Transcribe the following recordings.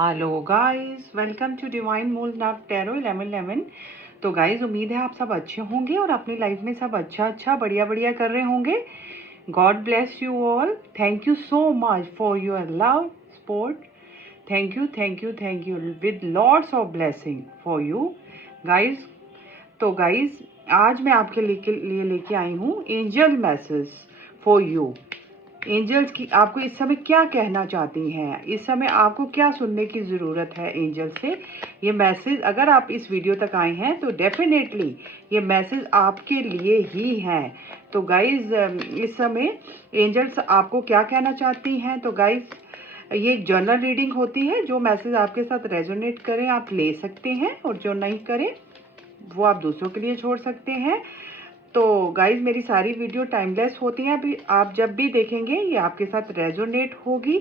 Hello guys, welcome to divine मूल नाव tarot 1111। तो गाइस, उम्मीद है आप सब अच्छे होंगे और अपनी लाइफ में सब अच्छा बढ़िया बढ़िया कर रहे होंगे। God bless you all. Thank you so much for your love support. Thank you with lots of blessing for you guys. तो गाइस, आज मैं आपके लिए लेके आई हूँ angel message for you. Angels की आपको इस समय क्या कहना चाहती हैं, इस समय आपको क्या सुनने की ज़रूरत है एंजल से। ये मैसेज, अगर आप इस वीडियो तक आए हैं तो डेफिनेटली ये मैसेज आपके लिए ही है। तो गाइज, इस समय एंजल्स आपको क्या कहना चाहती हैं। तो गाइज, ये जर्नल रीडिंग होती है। जो मैसेज आपके साथ रेजोनेट करें आप ले सकते हैं, और जो नहीं करें वो आप दूसरों के लिए छोड़ सकते हैं। तो गाइज, मेरी सारी वीडियो टाइमलेस होती हैं। अभी आप जब भी देखेंगे ये आपके साथ रेजोनेट होगी।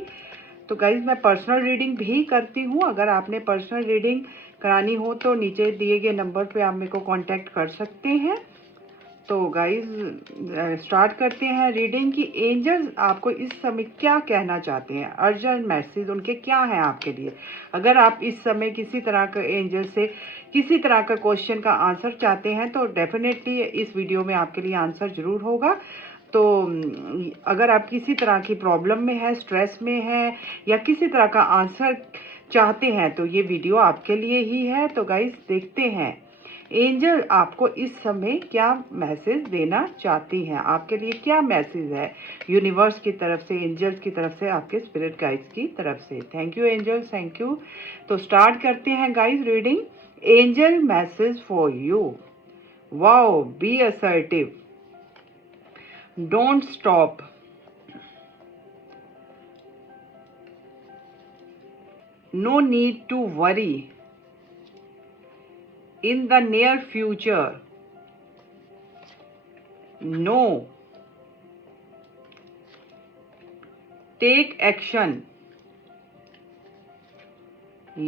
तो गाइज, मैं पर्सनल रीडिंग भी करती हूँ। अगर आपने पर्सनल रीडिंग करानी हो तो नीचे दिए गए नंबर पे आप मेरे को कांटेक्ट कर सकते हैं। तो गाइज, स्टार्ट करते हैं रीडिंग की। एंजल्स आपको इस समय क्या कहना चाहते हैं, अर्जेंट मैसेज उनके क्या है आपके लिए। अगर आप इस समय किसी तरह का एंजल से किसी तरह का क्वेश्चन का आंसर चाहते हैं तो डेफिनेटली इस वीडियो में आपके लिए आंसर जरूर होगा। तो अगर आप किसी तरह की प्रॉब्लम में है, स्ट्रेस में है, या किसी तरह का आंसर चाहते हैं तो ये वीडियो आपके लिए ही है। तो गाइज, देखते हैं एंजल आपको इस समय क्या मैसेज देना चाहती हैं, आपके लिए क्या मैसेज है यूनिवर्स की तरफ से, एंजल्स की तरफ से, आपके स्पिरिट गाइड्स की तरफ से। Thank you angels, thank you. तो स्टार्ट करते हैं guys reading. Angel message for you. Wow, be assertive, don't stop, no need to worry, in the near future, no, take action,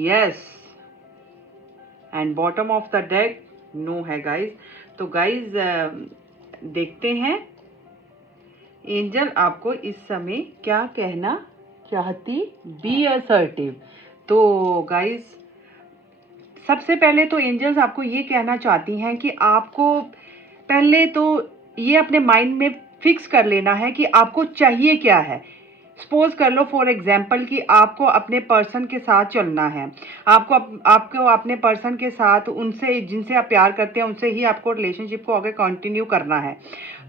yes, and bottom of the deck no है guys. तो guys, देखते हैं angel आपको इस समय क्या कहना चाहती। B assertive. तो गाइज, सबसे पहले तो एंजल्स आपको ये कहना चाहती हैं कि आपको पहले तो ये अपने माइंड में फिक्स कर लेना है कि आपको चाहिए क्या है। सपोज कर लो फॉर एग्जाम्पल कि आपको अपने पर्सन के साथ चलना है। आपको अपने पर्सन के साथ, उनसे जिनसे आप प्यार करते हैं उनसे ही आपको रिलेशनशिप को आगे कंटिन्यू करना है।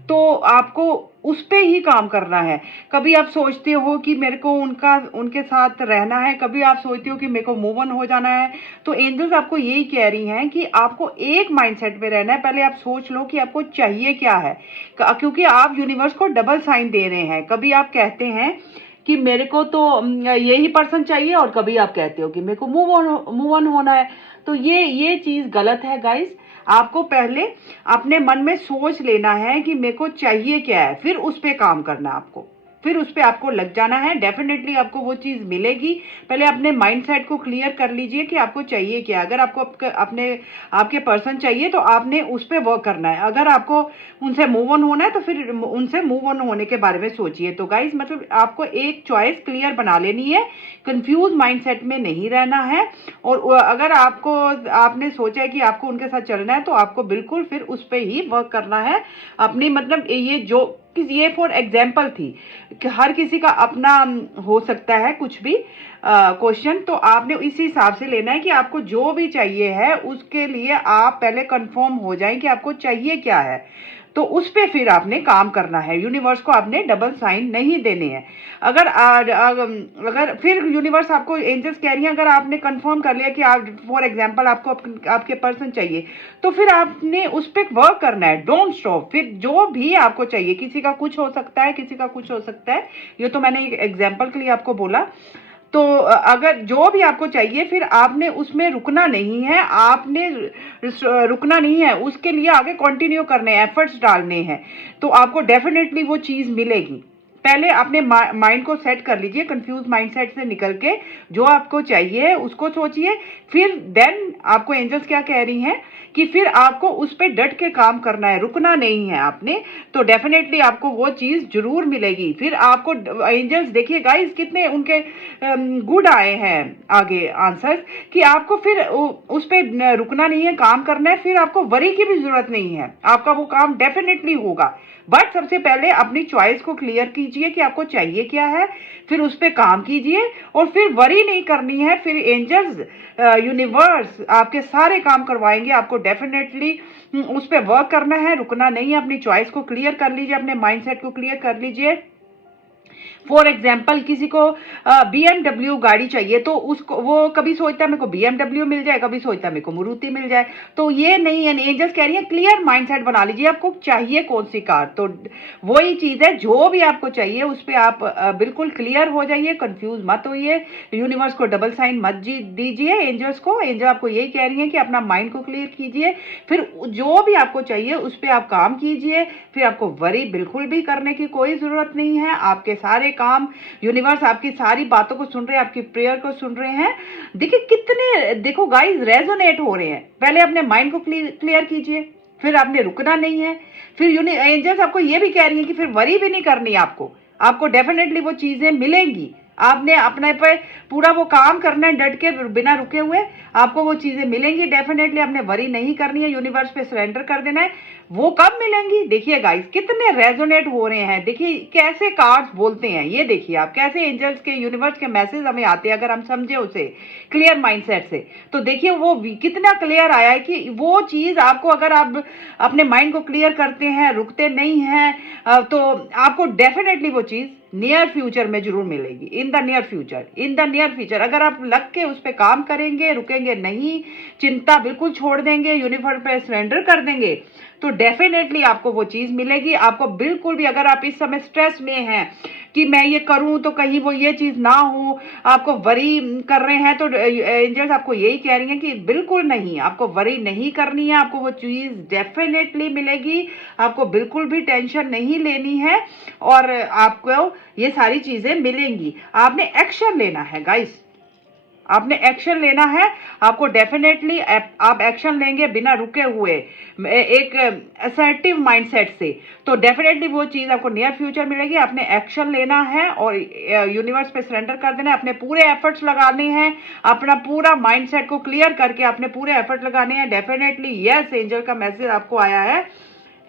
तो आपको उस पे ही काम करना है। कभी आप सोचते हो कि मेरे को उनके साथ रहना है, कभी आप सोचते हो कि मेरे को मूव ऑन हो जाना है। तो एंजल्स आपको यही कह रही हैं कि आपको एक माइंडसेट में रहना है। पहले आप सोच लो कि आपको चाहिए क्या है, क्योंकि आप यूनिवर्स को डबल साइन दे रहे हैं। कभी आप कहते हैं कि मेरे को तो यही पर्सन चाहिए, और कभी आप कहते हो कि मेरे को मूव ऑन होना है। तो ये चीज़ गलत है गाइस। आपको पहले अपने मन में सोच लेना है कि मेरे को चाहिए क्या है, फिर उस पर काम करना है आपको, फिर उस पर आपको लग जाना है। डेफिनेटली आपको वो चीज़ मिलेगी। पहले अपने माइंडसेट को क्लियर कर लीजिए कि आपको चाहिए क्या। अगर आपको आपके पर्सन चाहिए तो आपने उस पर वर्क करना है। अगर आपको उनसे मूव ऑन होना है तो फिर उनसे मूव ऑन होने के बारे में सोचिए। तो गाइज, मतलब आपको एक चॉइस क्लियर बना लेनी है, कंफ्यूज माइंडसेट में नहीं रहना है। और अगर आपने सोचा है कि आपको उनके साथ चलना है तो आपको बिल्कुल फिर उस पर ही वर्क करना है। अपनी मतलब ये फॉर एग्जाम्पल थी कि हर किसी का अपना हो सकता है कुछ भी क्वेश्चन। तो आपने इस हिसाब से लेना है कि आपको जो भी चाहिए है उसके लिए आप पहले कंफर्म हो जाएं कि आपको चाहिए क्या है। तो उस पे फिर आपने काम करना है। यूनिवर्स को आपने डबल साइन नहीं देने हैं। अगर फिर यूनिवर्स आपको, एंजल्स कह रही हैं, अगर आपने कंफर्म कर लिया कि आप फॉर एग्जांपल आपको आपके पर्सन चाहिए, तो फिर आपने उस पर वर्क करना है। Don't stop. फिर जो भी आपको चाहिए, किसी का कुछ हो सकता है, किसी का कुछ हो सकता है। ये तो मैंने एक एग्जाम्पल के लिए आपको बोला। तो अगर जो भी आपको चाहिए फिर आपने उसमें रुकना नहीं है। आपने रुकना नहीं है, उसके लिए आगे कंटिन्यू करने हैं, एफर्ट्स डालने हैं। तो आपको डेफिनेटली वो चीज़ मिलेगी। पहले अपने माइंड को सेट कर लीजिए, कंफ्यूज माइंडसेट से निकल के जो आपको चाहिए उसको सोचिए। फिर देन आपको एंजल्स क्या कह रही हैं कि फिर आपको उस पर डट के काम करना है, रुकना नहीं है आपने, तो डेफिनेटली आपको वो चीज़ जरूर मिलेगी। फिर आपको एंजल्स देखिए गाइस कितने उनके गुड आए हैं आगे आंसर्स, कि आपको फिर उस पर रुकना नहीं है, काम करना है, फिर आपको वरी की भी जरूरत नहीं है, आपका वो काम डेफिनेटली होगा। बट सबसे पहले अपनी चॉइस को क्लियर कीजिए कि आपको चाहिए क्या है, फिर उस पर काम कीजिए और फिर वरी नहीं करनी है। फिर एंजल्स यूनिवर्स आपके सारे काम करवाएंगे, आपको डेफिनेटली उस पर वर्क करना है, रुकना नहीं है। अपनी चॉइस को क्लियर कर लीजिए, अपने माइंडसेट को क्लियर कर लीजिए। फॉर एग्जाम्पल किसी को BMW गाड़ी चाहिए, तो उसको वो कभी सोचता है मेरे को BMW मिल जाए, कभी सोचता है मेरे को मारुति मिल जाए। तो ये नहीं है, एंजल्स कह रही है क्लियर माइंडसेट बना लीजिए, आपको चाहिए कौन सी कार। तो वही चीज़ है, जो भी आपको चाहिए उस पर आप बिल्कुल क्लियर हो जाइए, कंफ्यूज मत होइए, यूनिवर्स को डबल साइन मत दीजिए एंजल्स को। एंजल आपको यही कह रही है कि अपना माइंड को क्लियर कीजिए, फिर जो भी आपको चाहिए उस पर आप काम कीजिए, फिर आपको वरी बिल्कुल भी करने की कोई ज़रूरत नहीं है। आपके सारे काम, यूनिवर्स आपकी सारी बातों को सुन रहे हैं, आपकी प्रेयर को सुन रहे हैं। देखिए कितने, देखो गाइस रेजोनेट हो रहे हैं। पहले अपने माइंड को क्लियर कीजिए, फिर आपने रुकना नहीं है। फिर एंजल्स आपको ये भी कह रही है कि फिर वरी भी नहीं करनी आपको डेफिनेटली वो चीजें मिलेंगी। आपने अपने पे पूरा वो काम करना है, डट के बिना रुके हुए, आपको वो चीजें मिलेंगी डेफिनेटली। आपने वरी नहीं करनी है, यूनिवर्स पे सरेंडर कर देना है। वो कब मिलेंगी, देखिए गाइस कितने रेजोनेट हो रहे हैं। देखिए कैसे कार्ड्स बोलते हैं, ये देखिए आप कैसे एंजल्स के, यूनिवर्स के मैसेज हमें आते हैं अगर हम समझे उसे क्लियर माइंडसेट से। तो देखिए वो कितना क्लियर आया है कि वो चीज आपको, अगर आप अपने माइंड को क्लियर करते हैं, रुकते नहीं हैं, तो आपको डेफिनेटली वो चीज नियर फ्यूचर में जरूर मिलेगी। इन द नियर फ्यूचर अगर आप लग के उस पर काम करेंगे, रुकेंगे नहीं, चिंता बिल्कुल छोड़ देंगे, यूनिवर्स पे सरेंडर कर देंगे, तो डेफिनेटली आपको वो चीज मिलेगी। आपको बिल्कुल भी, अगर आप इस समय स्ट्रेस में हैं कि मैं ये करूं तो कहीं वो ये चीज ना हो, आपको वरी कर रहे हैं, तो एंजल्स आपको यही कह रही हैं कि बिल्कुल नहीं, आपको वरी नहीं करनी है, आपको वो चीज डेफिनेटली मिलेगी। आपको बिल्कुल भी टेंशन नहीं लेनी है और आपको ये सारी चीजें मिलेंगी। आपने एक्शन लेना है गाइस, आपने एक्शन लेना है। आपको डेफिनेटली आप एक्शन लेंगे बिना रुके हुए, एक असर्टिव माइंडसेट से, तो डेफिनेटली वो चीज़ आपको नियर फ्यूचर मिलेगी। आपने एक्शन लेना है और यूनिवर्स पे सरेंडर कर देना है, अपने पूरे एफर्ट्स लगाने हैं, अपना पूरा माइंडसेट को क्लियर करके अपने पूरे एफर्ट लगाने हैं। डेफिनेटली यस, एंजल का मैसेज आपको आया है,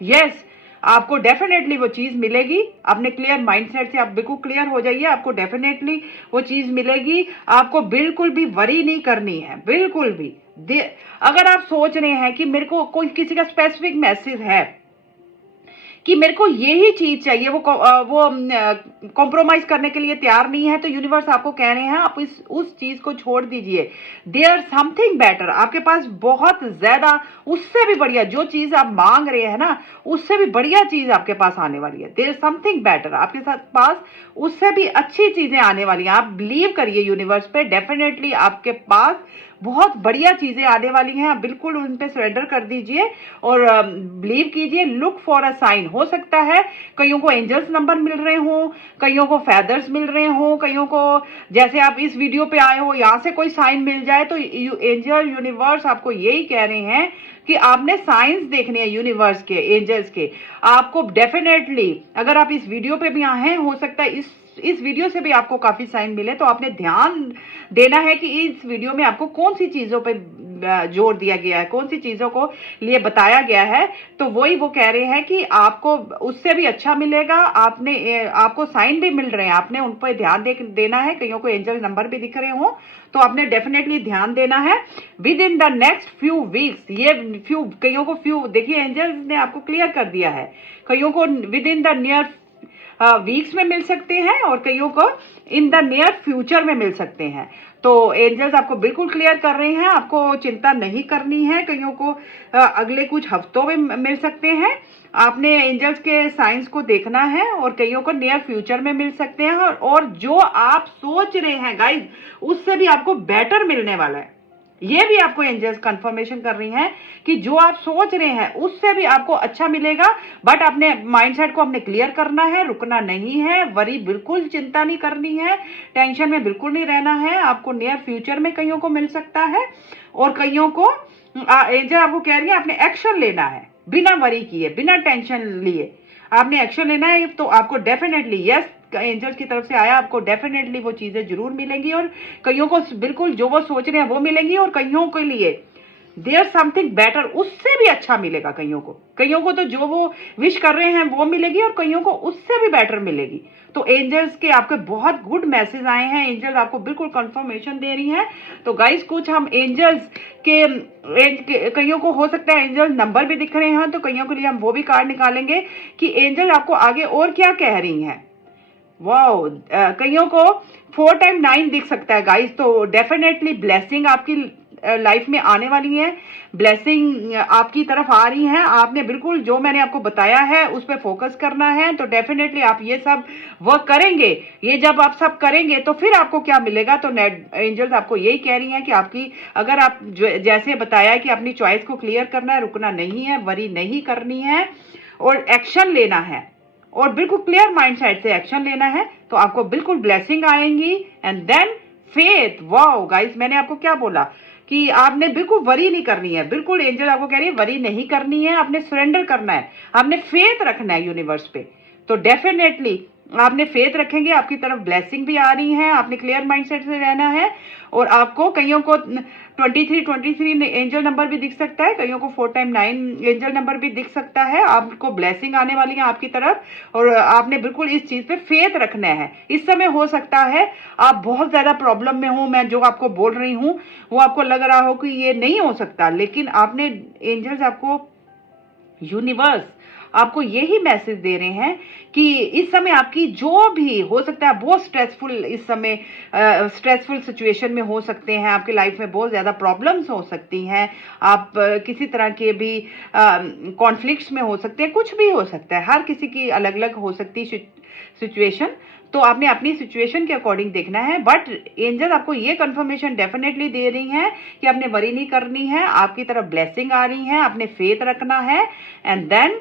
यस आपको डेफिनेटली वो चीज़ मिलेगी। अपने क्लियर माइंडसेट से आप बिल्कुल क्लियर हो जाइए, आपको डेफिनेटली वो चीज़ मिलेगी। आपको बिल्कुल भी वरी नहीं करनी है, बिल्कुल भी। अगर आप सोच रहे हैं कि मेरे को कोई किसी का स्पेसिफिक मैसेज है कि मेरे को यही चीज चाहिए, वो कॉम्प्रोमाइज करने के लिए तैयार नहीं है, तो यूनिवर्स आपको कह रहे हैं आप उस चीज को छोड़ दीजिए। देयर समथिंग बेटर, आपके पास बहुत ज्यादा, उससे भी बढ़िया जो चीज आप मांग रहे हैं ना, उससे भी बढ़िया चीज आपके पास आने वाली है। देयर समथिंग बेटर, आपके साथ पास उससे भी अच्छी चीजें आने वाली हैं। आप बिलीव करिए यूनिवर्स पे, डेफिनेटली आपके पास बहुत बढ़िया चीजें आने वाली हैं। आप बिल्कुल उन पे सरेंडर कर दीजिए और बिलीव कीजिए। लुक फॉर अ साइन, हो सकता है कईयों को एंजल्स नंबर मिल रहे हो, कईयों को फेदर्स मिल रहे हो, कईयों को जैसे आप इस वीडियो पे आए हो यहाँ से कोई साइन मिल जाए, तो एंजल यूनिवर्स आपको यही कह रहे हैं कि आपने साइंस देखने हैं यूनिवर्स के, एंजल्स के। आपको डेफिनेटली, अगर आप इस वीडियो पे भी आए, हो सकता है इस वीडियो से भी आपको काफी साइन मिले, तो आपने ध्यान देना है कि इस वीडियो में आपको कौन सी चीजों पे जोर दिया गया है, कौन सी चीजों को लिए बताया गया है। तो वही वो कह रहे हैं कि आपको उससे भी अच्छा मिलेगा। आपको साइन भी मिल रहे हैं, आपने उन पर ध्यान देना है। कईयों को एंजल नंबर भी दिख रहे हो, तो आपने डेफिनेटली ध्यान देना है। With in the next few weeks, ये कईयों को देखिए एंजल्स ने आपको क्लियर कर दिया है, कईयों को with in the near weeks में मिल सकते हैं और कईयों को इन द नियर फ्यूचर में मिल सकते हैं। तो एंजल्स आपको बिल्कुल क्लियर कर रहे हैं, आपको चिंता नहीं करनी है। कईयों को अगले कुछ हफ्तों में मिल सकते हैं। आपने एंजल्स के साइंस को देखना है और कईयों को नियर फ्यूचर में मिल सकते हैं और जो आप सोच रहे हैं गाइज, उससे भी आपको बेटर मिलने वाला है। ये भी आपको एंजल्स कंफर्मेशन कर रही हैं कि जो आप सोच रहे हैं उससे भी आपको अच्छा मिलेगा, बट अपने माइंडसेट को हमने क्लियर करना है, रुकना नहीं है, वरी बिल्कुल चिंता नहीं करनी है, टेंशन में बिल्कुल नहीं रहना है। आपको नियर फ्यूचर में कईयों को मिल सकता है और कईयों को एंजल आपको कह रही है आपने एक्शन लेना है, बिना वरी किए, बिना टेंशन लिए आपने एक्शन लेना है। तो आपको डेफिनेटली यस एंजल की तरफ से आया, आपको डेफिनेटली वो चीजें जरूर मिलेंगी और कईयों को बिल्कुल जो वो सोच रहे हैं वो मिलेंगी और कईयों के लिए देयर समथिंग बेटर, उससे भी अच्छा मिलेगा। कईयों को तो जो वो विश कर रहे हैं वो मिलेगी और कईयों को उससे भी बेटर मिलेगी। तो एंजल्स के आपके बहुत गुड मैसेज आए हैं, एंजल्स आपको बिल्कुल कंफर्मेशन दे रही हैं। तो गाइस कुछ हम एंजल्स के कईयों को हो सकता है एंजल नंबर भी दिख रहे हैं, तो कईयों के लिए हम वो भी कार्ड निकालेंगे कि एंजल आपको आगे और क्या कह रही हैं। वाओ, कईयों को 4 टाइम 9 दिख सकता है गाइस, तो डेफिनेटली ब्लेसिंग आपकी लाइफ में आने वाली है, ब्लेसिंग आपकी तरफ आ रही है। आपने बिल्कुल जो मैंने आपको बताया है उस पर फोकस करना है, तो डेफिनेटली आप ये सब वर्क करेंगे। ये जब आप सब करेंगे तो फिर आपको क्या मिलेगा, तो एंजल्स आपको यही कह रही हैं कि आपकी, अगर आप जैसे बताया है कि अपनी चॉइस को क्लियर करना है, रुकना नहीं है, वरी नहीं करनी है और एक्शन लेना है और बिल्कुल क्लियर माइंडसेट से एक्शन लेना है, तो आपको बिल्कुल ब्लेसिंग आएंगी। And then faith, wow guys, मैंने आपको क्या बोला कि आपने बिल्कुल वरी नहीं करनी है, बिल्कुल एंजल आपको कह रही है वरी नहीं करनी है, आपने सरेंडर करना है, आपने फेथ रखना है यूनिवर्स पे। तो डेफिनेटली आपने फेथ रखेंगे, आपकी तरफ ब्लेसिंग भी आ रही है, आपने क्लियर माइंडसेट से रहना है। और आपको कईयों को 23 एंजल नंबर भी दिख सकता है, कईयों को 4 टाइम 9 एंजल नंबर भी दिख सकता है। आपको ब्लेसिंग आने वाली है आपकी तरफ और आपने बिल्कुल इस चीज पे फेथ रखना है। इस समय हो सकता है आप बहुत ज्यादा प्रॉब्लम में हो, मैं जो आपको बोल रही हूँ वो आपको लग रहा हो कि ये नहीं हो सकता, लेकिन आपने एंजल्स आपको, यूनिवर्स आपको यही मैसेज दे रहे हैं कि इस समय आपकी जो भी हो सकता है बहुत स्ट्रेसफुल, इस समय स्ट्रेसफुल सिचुएशन में हो सकते हैं, आपकी लाइफ में बहुत ज़्यादा प्रॉब्लम्स हो सकती हैं, आप किसी तरह के भी कॉन्फ्लिक्ट्स में हो सकते हैं, कुछ भी हो सकता है, हर किसी की अलग अलग हो सकती सिचुएशन। तो आपने अपनी सिचुएशन के अकॉर्डिंग देखना है, बट एंजल आपको ये कंफर्मेशन डेफिनेटली दे रही हैं कि आपने वरी नहीं करनी है, आपकी तरफ ब्लेसिंग आ रही है, आपने फेथ रखना है। एंड देन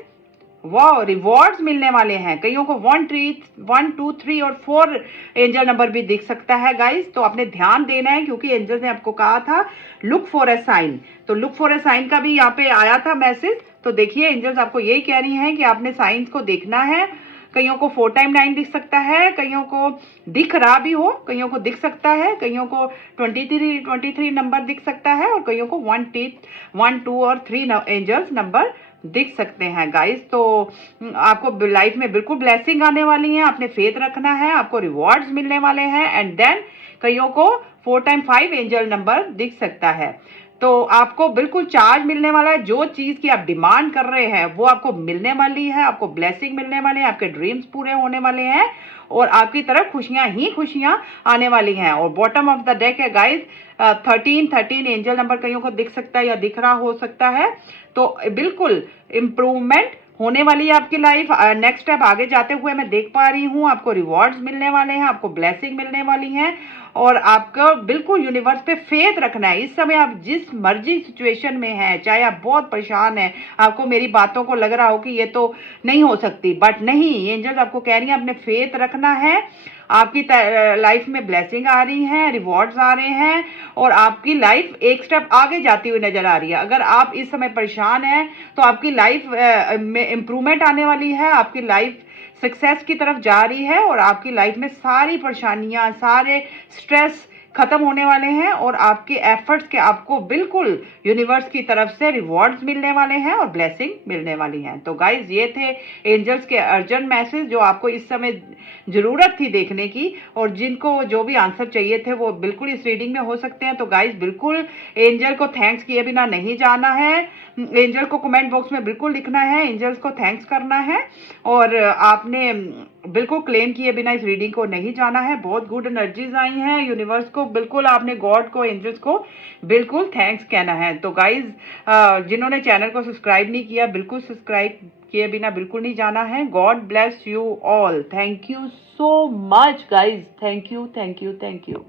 वाह, रिवॉर्ड्स मिलने वाले हैं। कईयों को 1 2 3 और 4 एंजल नंबर भी दिख सकता है गाइस, तो आपने ध्यान देना है क्योंकि एंजल ने आपको कहा था लुक फॉर ए साइन, तो लुक फॉर ए साइन का भी यहाँ पे आया था मैसेज। तो देखिए एंजल्स आपको यही कह रही हैं कि आपने साइंस को देखना है। कईयों को 4 टाइम 9 दिख सकता है, कईयों को दिख रहा भी हो, कईयों को दिख सकता है, कईयों को 23 नंबर दिख सकता है और कईयों को 1 2 और 3 एंजल्स नंबर दिख सकते हैं गाइस। तो आपको लाइफ में बिल्कुल ब्लेसिंग आने वाली है, आपने फेथ रखना है, आपको रिवॉर्ड्स मिलने वाले हैं। एंड देन कईयों को 4 टाइम 5 एंजल नंबर दिख सकता है, तो आपको बिल्कुल चार्ज मिलने वाला है। जो चीज की आप डिमांड कर रहे हैं वो आपको मिलने वाली है, आपको ब्लेसिंग मिलने वाले हैं, आपके ड्रीम्स पूरे होने वाले हैं और आपकी तरफ खुशियां ही खुशियां आने वाली हैं। और बॉटम ऑफ द डेक है गाइस 13 एंजल नंबर कईयों को दिख सकता है या दिख रहा हो सकता है, तो बिल्कुल इम्प्रूवमेंट होने वाली है आपकी लाइफ। नेक्स्ट स्टेप आगे जाते हुए मैं देख पा रही हूँ, आपको रिवॉर्ड्स मिलने वाले हैं, आपको ब्लेसिंग मिलने वाली है और आपका बिल्कुल यूनिवर्स पे फेथ रखना है। इस समय आप जिस मर्जी सिचुएशन में हैं, चाहे आप बहुत परेशान हैं, आपको मेरी बातों को लग रहा हो कि ये तो नहीं हो सकती, बट नहीं, एंजल्स आपको कह रही हैं आपने फेथ रखना है। आपकी लाइफ में ब्लेसिंग आ रही है, रिवॉर्ड्स आ रहे हैं और आपकी लाइफ एक स्टेप आगे जाती हुई नजर आ रही है। अगर आप इस समय परेशान हैं तो आपकी लाइफ में इंप्रूवमेंट आने वाली है, आपकी लाइफ सक्सेस की तरफ जा रही है और आपकी लाइफ में सारी परेशानियां, सारे स्ट्रेस खत्म होने वाले हैं और आपके एफर्ट्स के आपको बिल्कुल यूनिवर्स की तरफ से रिवॉर्ड्स मिलने वाले हैं और ब्लेसिंग मिलने वाली हैं। तो गाइज ये थे एंजल्स के अर्जेंट मैसेज जो आपको इस समय जरूरत थी देखने की, और जिनको जो भी आंसर चाहिए थे वो बिल्कुल इस रीडिंग में हो सकते हैं। तो गाइज बिल्कुल एंजल को थैंक्स किए बिना नहीं जाना है, एंजल को कमेंट बॉक्स में बिल्कुल लिखना है, एंजल्स को थैंक्स करना है और आपने बिल्कुल क्लेम किए बिना इस रीडिंग को नहीं जाना है। बहुत गुड एनर्जीज आई हैं यूनिवर्स को, बिल्कुल आपने गॉड को, एंजल्स को बिल्कुल थैंक्स कहना है। तो गाइज जिन्होंने चैनल को सब्सक्राइब नहीं किया, बिल्कुल सब्सक्राइब किए बिना बिल्कुल नहीं जाना है। God bless you all, thank you so much guys, thank you thank you thank you.